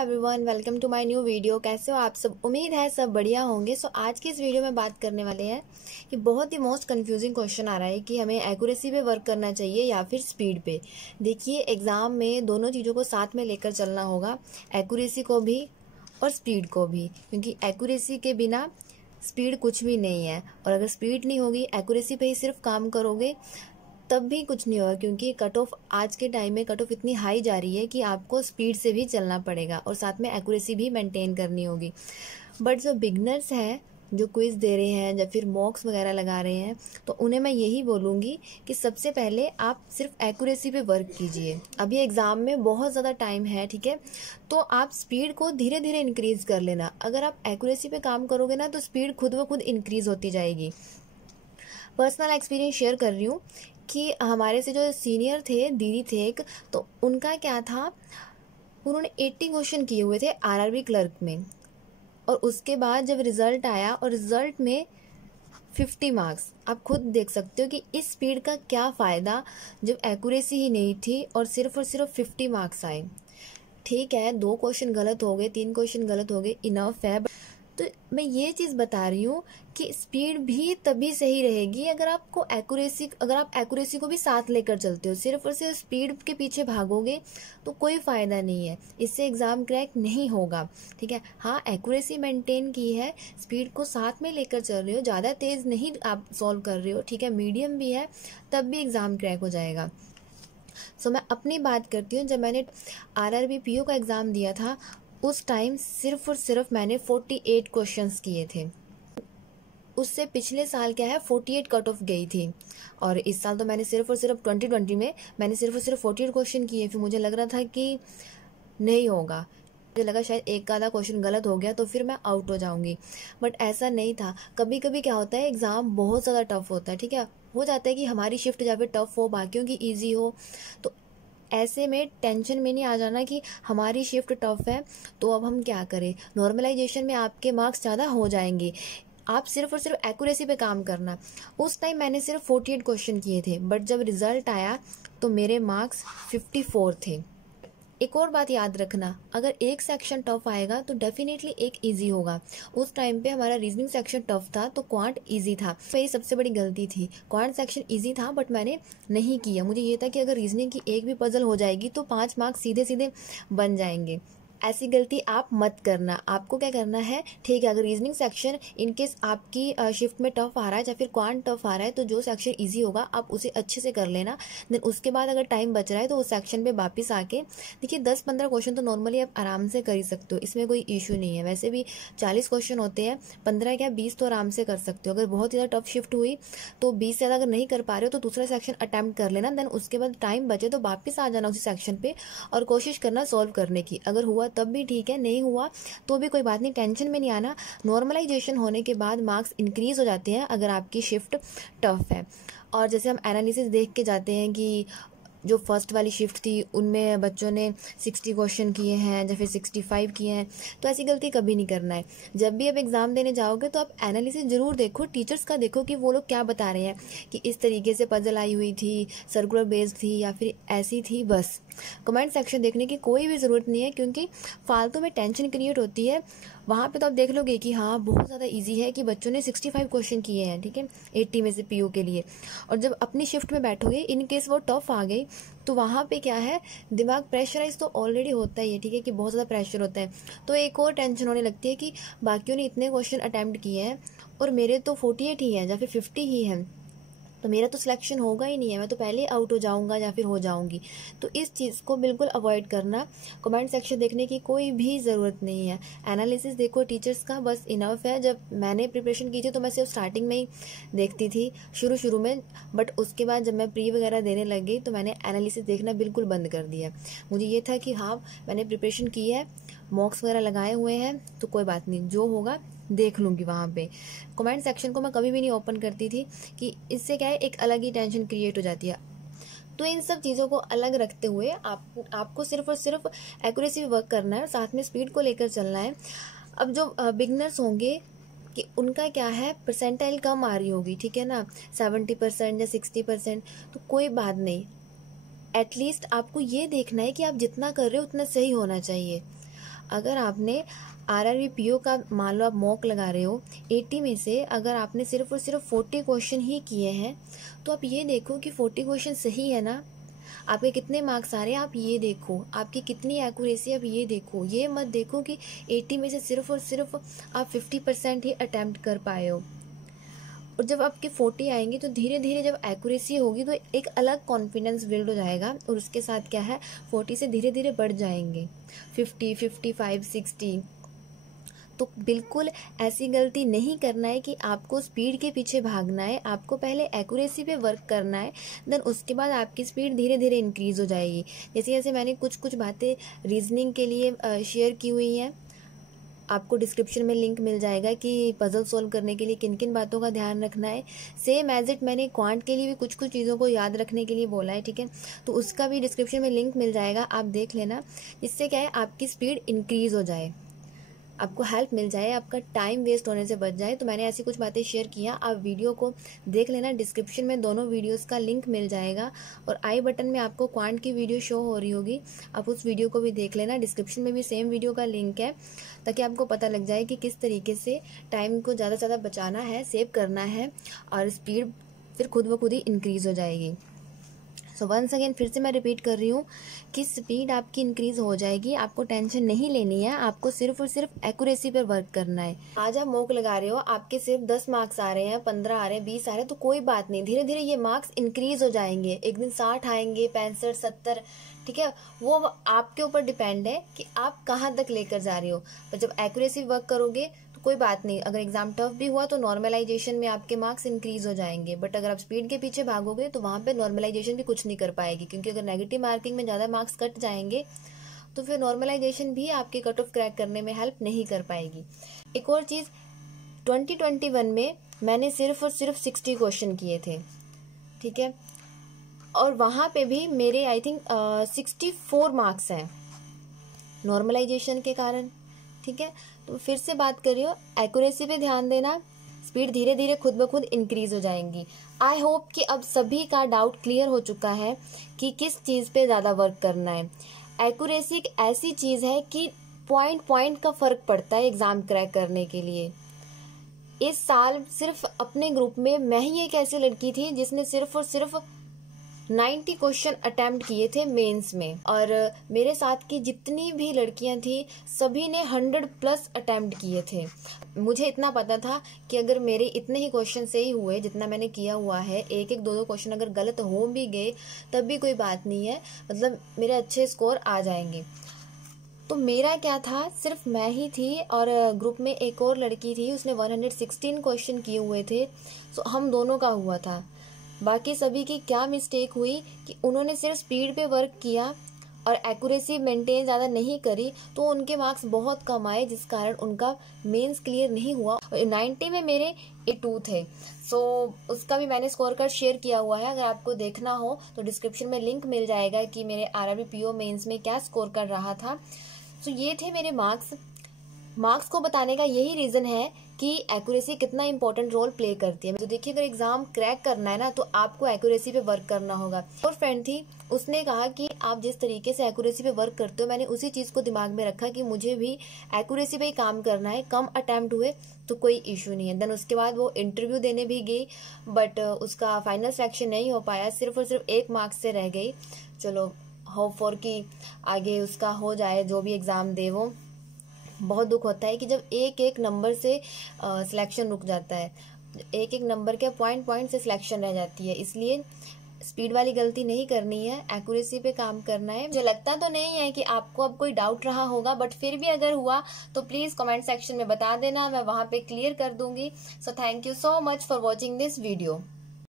Everyone, welcome to my new video. कैसे हो आप सब? उम्मीद है सब बढ़िया होंगे। आज की इस वीडियो में बात करने वाले हैं कि बहुत ही मोस्ट कंफ्यूजिंग क्वेश्चन आ रहा है कि हमें एक्यूरेसी पे वर्क करना चाहिए या फिर स्पीड पे। देखिए, एग्जाम में दोनों चीज़ों को साथ में लेकर चलना होगा, एक्यूरेसी को भी और स्पीड को भी, क्योंकि एक्यूरेसी के बिना स्पीड कुछ भी नहीं है। और अगर स्पीड नहीं होगी, एक्यूरेसी पे ही सिर्फ काम करोगे तब भी कुछ नहीं होगा, क्योंकि कट ऑफ आज के टाइम में कट ऑफ इतनी हाई जा रही है कि आपको स्पीड से भी चलना पड़ेगा और साथ में एक्यूरेसी भी मेंटेन करनी होगी। बट जो बिगनर्स हैं, जो क्विज दे रहे हैं या फिर मॉक्स वगैरह लगा रहे हैं, तो उन्हें मैं यही बोलूँगी कि सबसे पहले आप सिर्फ एक्यूरेसी पे वर्क कीजिए। अभी एग्ज़ाम में बहुत ज़्यादा टाइम है, ठीक है, तो आप स्पीड को धीरे धीरे इंक्रीज़ कर लेना। अगर आप एक्यूरेसी पे काम करोगे ना, तो स्पीड खुद ब खुद इंक्रीज़ होती जाएगी। पर्सनल एक्सपीरियंस शेयर कर रही हूँ कि हमारे से जो सीनियर थे, दीदी थे एक, तो उनका क्या था, उन्होंने 80 क्वेश्चन किए हुए थे आरआरबी क्लर्क में, और उसके बाद जब रिजल्ट आया और रिजल्ट में 50 मार्क्स। आप खुद देख सकते हो कि इस स्पीड का क्या फ़ायदा जब एक्यूरेसी ही नहीं थी और सिर्फ 50 मार्क्स आए। ठीक है, 2 क्वेश्चन गलत हो गए, 3 क्वेश्चन गलत हो गए, इनफ है। तो मैं ये चीज़ बता रही हूँ कि स्पीड भी तभी सही रहेगी अगर आप एक्यूरेसी को भी साथ लेकर चलते हो। सिर्फ और सिर्फ स्पीड के पीछे भागोगे तो कोई फ़ायदा नहीं है, इससे एग्ज़ाम क्रैक नहीं होगा। ठीक है, हाँ, एक्यूरेसी मेंटेन की है, स्पीड को साथ में लेकर चल रहे हो, ज़्यादा तेज़ नहीं आप सॉल्व कर रहे हो, ठीक है, मीडियम भी है, तब भी एग्ज़ाम क्रैक हो जाएगा। मैं अपनी बात करती हूँ। जब मैंने आरआरबी पीओ का एग्ज़ाम दिया था, उस टाइम सिर्फ और सिर्फ मैंने 48 क्वेश्चंस किए थे। उससे पिछले साल क्या है, 48 कट ऑफ गई थी, और इस साल तो मैंने सिर्फ और सिर्फ 2020 में मैंने सिर्फ और सिर्फ 48 क्वेश्चन किए। फिर मुझे लग रहा था कि नहीं होगा, मुझे लगा शायद एक आधा क्वेश्चन गलत हो गया तो फिर मैं आउट हो जाऊंगी, बट ऐसा नहीं था। कभी कभी क्या होता है, एग्ज़ाम बहुत ज़्यादा टफ होता है, ठीक है, हो जाता है कि हमारी शिफ्ट या फिर टफ हो, बाकियों की ईजी हो, तो ऐसे में टेंशन में नहीं आ जाना कि हमारी शिफ्ट टफ है तो अब हम क्या करें। नॉर्मलाइजेशन में आपके मार्क्स ज़्यादा हो जाएंगे, आप सिर्फ और सिर्फ एक्यूरेसी पे काम करना। उस टाइम मैंने सिर्फ 48 क्वेश्चन किए थे, बट जब रिजल्ट आया तो मेरे मार्क्स 54 थे। एक और बात याद रखना, अगर एक सेक्शन टफ आएगा तो डेफिनेटली एक इजी होगा। उस टाइम पे हमारा रीजनिंग सेक्शन टफ था तो क्वांट इजी था। मेरी सबसे बड़ी गलती थी, क्वांट सेक्शन इजी था बट मैंने नहीं किया। मुझे ये था कि अगर रीजनिंग की एक भी पजल हो जाएगी तो 5 मार्क्स सीधे सीधे बन जाएंगे। ऐसी गलती आप मत करना। आपको क्या करना है, ठीक है, अगर रीजनिंग सेक्शन इनकेस आपकी शिफ्ट में टफ आ रहा है या फिर क्वांट टफ आ रहा है, तो जो सेक्शन इजी होगा आप उसे अच्छे से कर लेना। देन उसके बाद अगर टाइम बच रहा है तो उस सेक्शन पे वापस आके देखिए, 10-15 क्वेश्चन तो नॉर्मली आप आराम से कर ही सकते हो, इसमें कोई इशू नहीं है। वैसे भी 40 क्वेश्चन होते हैं, 15 क्या 20 तो आराम से कर सकते हो। अगर बहुत ज़्यादा टफ शिफ्ट हुई तो 20 से ज़्यादा अगर नहीं कर पा रहे हो तो दूसरा सेक्शन अटैम्प्ट कर लेना। देन उसके बाद टाइम बचे तो वापस आ जाना उसी सेक्शन पे और कोशिश करना सॉल्व करने की। अगर हुआ तब भी ठीक है, नहीं हुआ तो भी कोई बात नहीं, टेंशन में नहीं आना। नॉर्मलाइजेशन होने के बाद मार्क्स इंक्रीज हो जाते हैं अगर आपकी शिफ्ट टफ है। और जैसे हम एनालिसिस देख के जाते हैं कि जो फर्स्ट वाली शिफ्ट थी उनमें बच्चों ने 60 क्वेश्चन किए हैं या फिर 65 किए हैं, तो ऐसी गलती कभी नहीं करना है। जब भी आप एग्ज़ाम देने जाओगे तो आप एनालिसिस ज़रूर देखो, टीचर्स का देखो कि वो लोग क्या बता रहे हैं, कि इस तरीके से पजल आई हुई थी, सर्कुलर बेस्ड थी या फिर ऐसी थी। बस कमेंट सेक्शन देखने की कोई भी ज़रूरत नहीं है, क्योंकि फालतू में टेंशन क्रिएट होती है। वहाँ पे तो आप देख लोगे कि हाँ, बहुत ज़्यादा इजी है कि बच्चों ने 65 क्वेश्चन किए हैं, ठीक है, 80 में से पीओ के लिए। और जब अपनी शिफ्ट में बैठोगे, इन केस वो टफ आ गई, तो वहाँ पे क्या है, दिमाग प्रेशराइज तो ऑलरेडी होता ही है, ठीक है, कि बहुत ज़्यादा प्रेशर होता है, तो एक और टेंशन होने लगती है कि बाकियों ने इतने क्वेश्चन अटैम्प्ट किए हैं और मेरे तो 48 ही हैं या फिर 50 ही हैं, तो मेरा तो सिलेक्शन होगा ही नहीं है, मैं तो पहले ही आउट हो जाऊंगा या फिर हो जाऊंगी। तो इस चीज़ को बिल्कुल अवॉइड करना। कमेंट सेक्शन देखने की कोई भी ज़रूरत नहीं है, एनालिसिस देखो टीचर्स का, बस इनफ है। जब मैंने प्रिपरेशन की थी तो मैं सिर्फ स्टार्टिंग में ही देखती थी, शुरू में, बट उसके बाद जब मैं प्री वगैरह देने लग गई तो मैंने एनालिसिस देखना बिल्कुल बंद कर दिया। मुझे ये था कि हाँ, मैंने प्रिपरेशन की है, मॉक्स वगैरह लगाए हुए हैं, तो कोई बात नहीं, जो होगा देख लूँगी। वहाँ पे कमेंट सेक्शन को मैं कभी भी नहीं ओपन करती थी, कि इससे क्या है, एक अलग ही टेंशन क्रिएट हो जाती है। तो इन सब चीज़ों को अलग रखते हुए आपको सिर्फ और सिर्फ एक्यूरेसी वर्क करना है और साथ में स्पीड को लेकर चलना है। अब जो बिगनर्स होंगे कि उनका क्या है, परसेंटाइल कम आ रही होगी, ठीक है ना, 70% या 60%, तो कोई बात नहीं, एटलीस्ट आपको ये देखना है कि आप जितना कर रहे हो उतना सही होना चाहिए। अगर आपने आरआरबी पीओ का मान लो आप मॉक लगा रहे हो, 80 में से अगर आपने सिर्फ और सिर्फ 40 क्वेश्चन ही किए हैं, तो आप ये देखो कि 40 क्वेश्चन सही है ना, आपके कितने मार्क्स आ रहे हैं आप ये देखो, आपकी कितनी एक्यूरेसी आप ये देखो। ये मत देखो कि 80 में से सिर्फ और सिर्फ आप 50% ही अटैम्प्ट कर पाए हो। और जब आपके 40 आएंगे तो धीरे धीरे जब एक्यूरेसी होगी तो एक अलग कॉन्फिडेंस बिल्ड हो जाएगा, और उसके साथ क्या है 40 से धीरे धीरे बढ़ जाएंगे 50, 55, 60। तो बिल्कुल ऐसी गलती नहीं करना है कि आपको स्पीड के पीछे भागना है, आपको पहले एक्यूरेसी पे वर्क करना है, देन उसके बाद आपकी स्पीड धीरे धीरे इंक्रीज़ हो जाएगी। जैसे जैसे मैंने कुछ कुछ बातें रीजनिंग के लिए शेयर की हुई हैं, आपको डिस्क्रिप्शन में लिंक मिल जाएगा कि पजल सॉल्व करने के लिए किन किन बातों का ध्यान रखना है। सेम एज इट मैंने क्वांट के लिए भी कुछ कुछ चीज़ों को याद रखने के लिए बोला है, ठीक है, तो उसका भी डिस्क्रिप्शन में लिंक मिल जाएगा, आप देख लेना, जिससे क्या है आपकी स्पीड इंक्रीज़ हो जाए, आपको हेल्प मिल जाए, आपका टाइम वेस्ट होने से बच जाए। तो मैंने ऐसी कुछ बातें शेयर किया, आप वीडियो को देख लेना, डिस्क्रिप्शन में दोनों वीडियोस का लिंक मिल जाएगा, और आई बटन में आपको क्वांट की वीडियो शो हो रही होगी, आप उस वीडियो को भी देख लेना। डिस्क्रिप्शन में भी सेम वीडियो का लिंक है, ताकि आपको पता लग जाए कि किस तरीके से टाइम को ज़्यादा से ज़्यादा बचाना है, सेव करना है, और स्पीड फिर खुद ब खुद ही इंक्रीज़ हो जाएगी। सो वंस अगेन फिर से मैं रिपीट कर रही हूँ कि स्पीड आपकी इंक्रीज हो जाएगी, आपको टेंशन नहीं लेनी है, आपको सिर्फ और सिर्फ एक्यूरेसी पर वर्क करना है। आज आप मॉक लगा रहे हो, आपके सिर्फ 10 मार्क्स आ रहे हैं, 15 आ रहे हैं, 20 आ रहे हैं, तो कोई बात नहीं, धीरे धीरे ये मार्क्स इंक्रीज हो जाएंगे, एक दिन 60 आएंगे, 65, 70, ठीक है, वो आपके ऊपर डिपेंड है कि आप कहाँ तक लेकर जा रहे हो। पर जब एक्यूरेसी वर्क करोगे तो कोई बात नहीं, अगर एग्जाम टफ भी हुआ तो नॉर्मलाइजेशन में आपके मार्क्स इंक्रीज हो जाएंगे, बट अगर आप स्पीड के पीछे भागोगे तो वहां पे नॉर्मलाइजेशन भी कुछ नहीं कर पाएगी, क्योंकि अगर नेगेटिव मार्किंग में ज़्यादा मार्क्स कट जाएंगे तो फिर नॉर्मलाइजेशन भी आपके कट ऑफ क्रैक करने में हेल्प नहीं कर पाएगी। एक और चीज़, 2021 में मैंने सिर्फ और सिर्फ 60 क्वेश्चन किए थे, ठीक है, और वहां पे भी मेरे आई थिंक 64 मार्क्स हैं नॉर्मलाइजेशन के कारण, ठीक है। तो फिर से बात कर रही हो, एक्यूरेसी पे ध्यान देना, स्पीड धीरे धीरे खुद ब खुद इंक्रीज हो जाएंगी। आई होप कि अब सभी का डाउट क्लियर हो चुका है कि किस चीज़ पे ज़्यादा वर्क करना है। एक्यूरेसी एक ऐसी चीज़ है कि पॉइंट पॉइंट का फ़र्क पड़ता है एग्ज़ाम क्रैक करने के लिए। इस साल सिर्फ अपने ग्रुप में मैं ही एक ऐसी लड़की थी जिसने सिर्फ और सिर्फ 90 क्वेश्चन अटेम्प्ट किए थे मेंस में, और मेरे साथ की जितनी भी लड़कियां थी सभी ने 100+ अटेम्प्ट किए थे। मुझे इतना पता था कि अगर मेरे इतने ही क्वेश्चन सही हुए जितना मैंने किया हुआ है, एक एक दो दो क्वेश्चन अगर गलत हो भी गए तब भी कोई बात नहीं है, मतलब मेरे अच्छे स्कोर आ जाएंगे। तो मेरा क्या था, सिर्फ मैं ही थी और ग्रुप में एक और लड़की थी, उसने 116 क्वेश्चन किए हुए थे, सो हम दोनों का हुआ था। बाकी सभी की क्या मिस्टेक हुई कि उन्होंने सिर्फ स्पीड पे वर्क किया और एक्यूरेसी मेंटेन ज़्यादा नहीं करी, तो उनके मार्क्स बहुत कम आए, जिस कारण उनका मेंस क्लियर नहीं हुआ। 90 में मेरे 82 थे, सो उसका भी मैंने स्कोर कार्ड शेयर किया हुआ है, अगर आपको देखना हो तो डिस्क्रिप्शन में लिंक मिल जाएगा कि मेरे आरआरबी पीओ मेंस में क्या स्कोर कार्ड रहा था। सो ये थे मेरे मार्क्स को बताने का यही रीज़न है कि एक्यूरेसी कितना इंपॉर्टेंट रोल प्ले करती है। तो देखिए, अगर एग्जाम क्रैक करना है ना तो आपको एक्यूरेसी पे वर्क करना होगा। और फ्रेंड थी, उसने कहा कि आप जिस तरीके से एक्यूरेसी पे वर्क करते हो, मैंने उसी चीज़ को दिमाग में रखा कि मुझे भी एक्यूरेसी पे ही काम करना है। कम अटैम्प्ट हुए तो कोई इशू नहीं है। देन उसके बाद वो इंटरव्यू देने भी गई, बट उसका फाइनल सिलेक्शन नहीं हो पाया, सिर्फ और सिर्फ 1 मार्क्स से रह गई। चलो होप फॉर कि आगे उसका हो जाए, जो भी एग्ज़ाम दे वो। बहुत दुख होता है कि जब एक एक नंबर से सिलेक्शन रुक जाता है, एक एक नंबर के पॉइंट पॉइंट से सिलेक्शन रह जाती है, इसलिए स्पीड वाली गलती नहीं करनी है, एक्यूरेसी पे काम करना है। मुझे लगता तो नहीं है कि आपको अब कोई डाउट रहा होगा, बट फिर भी अगर हुआ तो प्लीज़ कमेंट सेक्शन में बता देना, मैं वहाँ पे क्लियर कर दूंगी। So thank you so much for watching this video.